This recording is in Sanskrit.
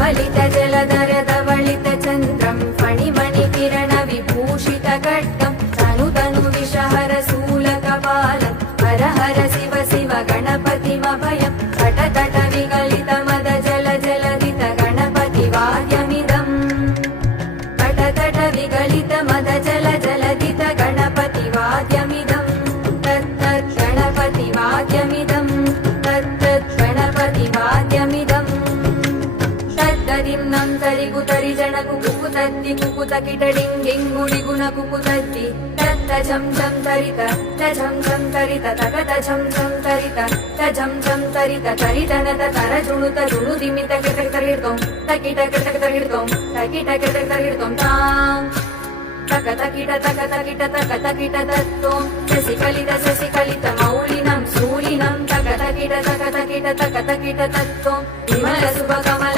धवलित जलधर धवलित चन्द्रं फणिमणि किरण विभूषित खड्गं तनु तनु विषहर शूलकपालं हर हर शिव शिव गणपतिमभयं तट तट विगलित मद जल जलदित गणपति वाद्यमिदम् तट तट विगलित मद जल जलदित गणपति वाद्यमिदम् तत्तत् गणपति वाद्यमिदम् तत्तत् गणपति वाद्यमिदम् तद्ददिन्नं तरिगुतरि जनकु कुकुतत्ति कुकुतकिटडिङ्गिङ्गुडिगुण कुकुतत्ति तत्त झं झं तरित झं झं तरित तगत झं झं तरित झं झं तरित तरितनत तरजुणुत जुणुदिमित किटकिटकिटों तकिटकिटकिटकिटों तकिटकिटकिटकिटों तां तकतकिट तकतकिट तकतकिट तत्तों शशिकलित मौलिनं शूलिनं तकतकिट तकतकिट तकतकिट तत्तों विमल शुभकमल